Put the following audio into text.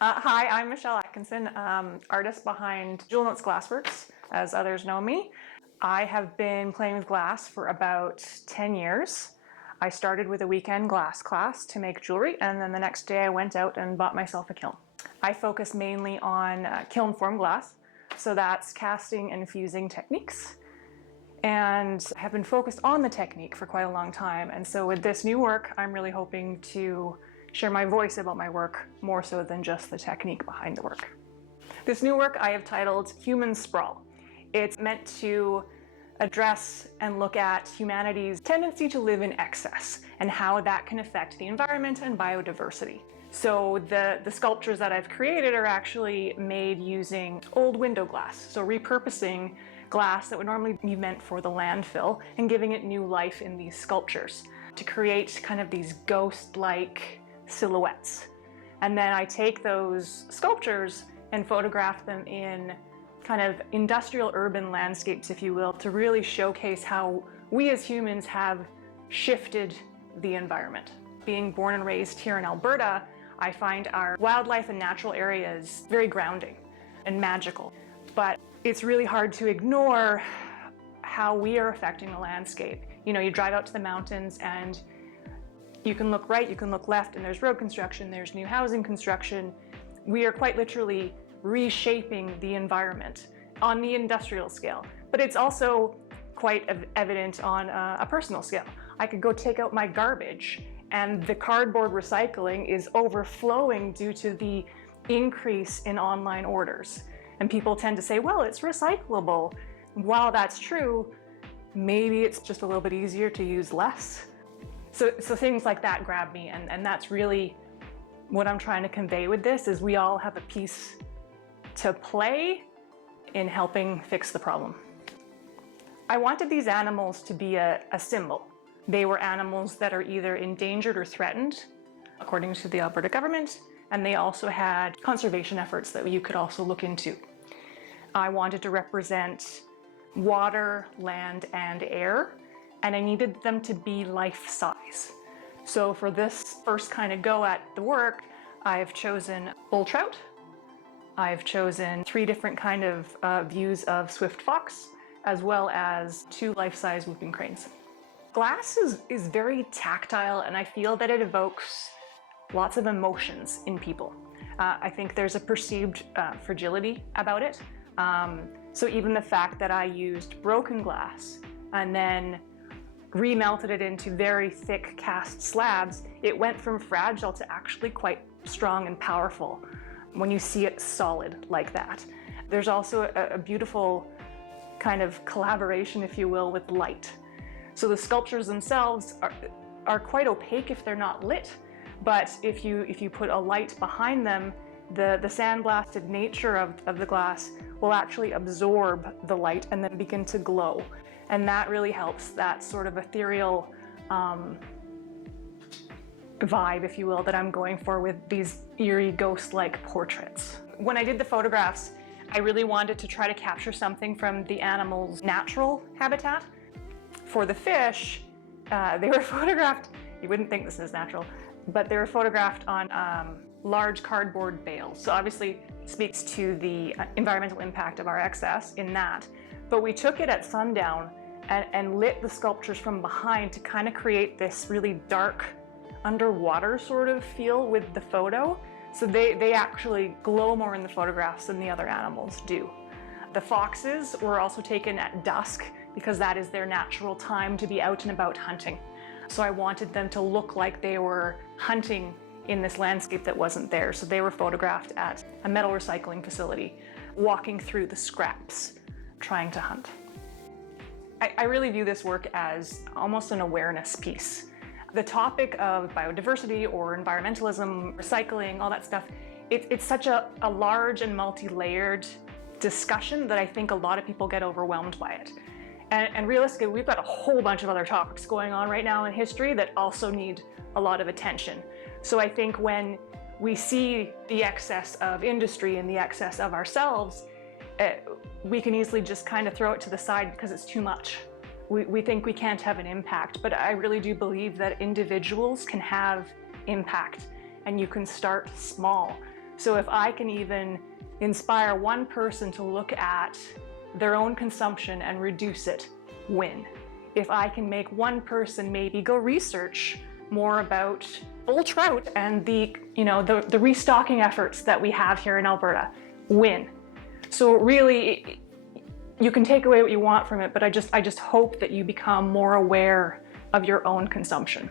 Hi, I'm Michelle Atkinson, artist behind Jewel Notes Glassworks, as others know me. I have been playing with glass for about 10 years. I started with a weekend glass class to make jewelry, and then the next day I went out and bought myself a kiln. I focus mainly on kiln form glass, so that's casting and fusing techniques. And I have been focused on the technique for quite a long time, and so with this new work, I'm really hoping to share my voice about my work more so than just the technique behind the work. This new work I have titled HumanSprawl. It's meant to address and look at humanity's tendency to live in excess and how that can affect the environment and biodiversity. So the sculptures that I've created are actually made using old window glass, so repurposing glass that would normally be meant for the landfill and giving it new life in these sculptures to create kind of these ghost-like silhouettes. And then I take those sculptures and photograph them in kind of industrial urban landscapes, if you will, to really showcase how we as humans have shifted the environment. Being born and raised here in Alberta, I find our wildlife and natural areas very grounding and magical. But it's really hard to ignore how we are affecting the landscape. You know, you drive out to the mountains and you can look right, you can look left, and there's road construction, there's new housing construction. We are quite literally reshaping the environment on the industrial scale, but it's also quite evident on a personal scale. I could go take out my garbage and the cardboard recycling is overflowing due to the increase in online orders. And people tend to say, well, it's recyclable. While that's true, maybe it's just a little bit easier to use less. So things like that grab me, and that's really what I'm trying to convey with this, is we all have a piece to play in helping fix the problem. I wanted these animals to be a symbol. They were animals that are either endangered or threatened, according to the Alberta government, and they also had conservation efforts that you could also look into. I wanted to represent water, land, and air, and I needed them to be life-size. So for this first kind of go at the work, I've chosen bull trout. I've chosen 3 different kind of views of swift fox, as well as 2 life-size whooping cranes. Glass is very tactile, and I feel that it evokes lots of emotions in people. I think there's a perceived fragility about it. So even the fact that I used broken glass and then remelted it into very thick cast slabs, it went from fragile to actually quite strong and powerful when you see it solid like that. There's also a beautiful kind of collaboration, if you will, with light. So the sculptures themselves are quite opaque if they're not lit, but if you put a light behind them, the sandblasted nature of the glass will actually absorb the light and then begin to glow. And that really helps that sort of ethereal vibe, if you will, that I'm going for with these eerie ghost-like portraits. When I did the photographs, I really wanted to try to capture something from the animal's natural habitat. For the fish, they were photographed, you wouldn't think this is natural, but they were photographed on large cardboard bales. So obviously it speaks to the environmental impact of our excess in that. But we took it at sundown and lit the sculptures from behind to kind of create this really dark underwater sort of feel with the photo. So they actually glow more in the photographs than the other animals do. The foxes were also taken at dusk because that is their natural time to be out and about hunting. So I wanted them to look like they were hunting in this landscape that wasn't there. So they were photographed at a metal recycling facility, walking through the scraps, trying to hunt. I really view this work as almost an awareness piece. The topic of biodiversity or environmentalism, recycling, all that stuff, it's such a large and multi-layered discussion that I think a lot of people get overwhelmed by it. And realistically, we've got a whole bunch of other topics going on right now in history that also need a lot of attention. So I think when we see the excess of industry and the excess of ourselves, we can easily just kind of throw it to the side because it's too much. We think we can't have an impact, but I really do believe that individuals can have impact, and you can start small. So if I can even inspire one person to look at their own consumption and reduce it, win. If I can make one person maybe go research more about bull trout and the restocking efforts that we have here in Alberta, win. So really, you can take away what you want from it, but I just hope that you become more aware of your own consumption.